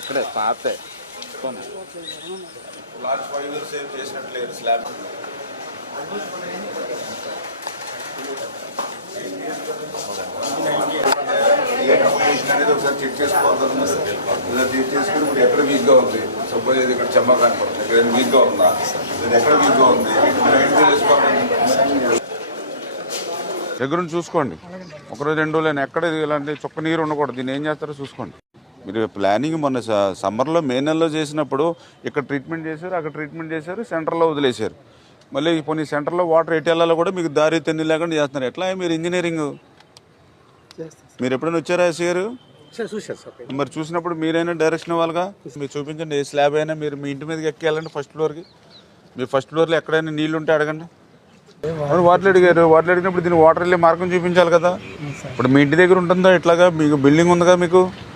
ఇక్కడే పాతే last 5 years save చేసినట్టు లేదు స్లాబ్. అనేది ఒకసారి చెక్ చేసుకోవాలి. ఇలా చెక్ చేసుకుని ఇప్పుడు ఎక్కడ వీక్గా ఉంది, సపోజ్ ఇది ఇక్కడ చెమ్మ కనపడుతుంది, ఇక్కడ వీక్గా ఉందా, ఇది ఎక్కడ వీక్గా ఉంది దగ్గర నుంచి చూసుకోండి. ఒకరోజు 2 రోజులు ఎక్కడ ఇలాంటి చుక్క నీరు ఉండకూడదు. దీన్ని ఏం చేస్తారో చూసుకోండి. మీరు ప్లానింగ్ మొన్న సమ్మర్లో మే నెలలో చేసినప్పుడు ఇక్కడ ట్రీట్మెంట్ చేశారు, అక్కడ ట్రీట్మెంట్ చేశారు, సెంటర్లో వదిలేశారు. మళ్ళీ కొన్ని సెంటర్లో వాటర్ ఎటు వెళ్ళాలో కూడా మీకు దారి తెన్ని లేకుండా చేస్తున్నారు. ఎట్లా మీరు ఇంజనీరింగ్ మీరు ఎప్పుడైనా వచ్చారా ఎస్సీ గారు? మరి చూసినప్పుడు మీరైనా డైరెక్షన్ ఇవ్వాలిగా. మీరు చూపించండి. ఏ స్లాబ్ అయినా మీరు మీ ఇంటి మీదకి ఎక్కేయాలండి ఫస్ట్ ఫ్లోర్కి. మీరు ఫస్ట్ ఫ్లోర్లో ఎక్కడైనా నీళ్ళు ఉంటే అడగండి. వాటర్ అడిగారు. వాటర్ అడిగినప్పుడు దీన్ని వాటర్ వెళ్ళే మార్గం చూపించాలి కదా. ఇప్పుడు మీ ఇంటి దగ్గర ఉంటుందా ఇట్లాగా? మీకు బిల్డింగ్ ఉందిగా, మీకు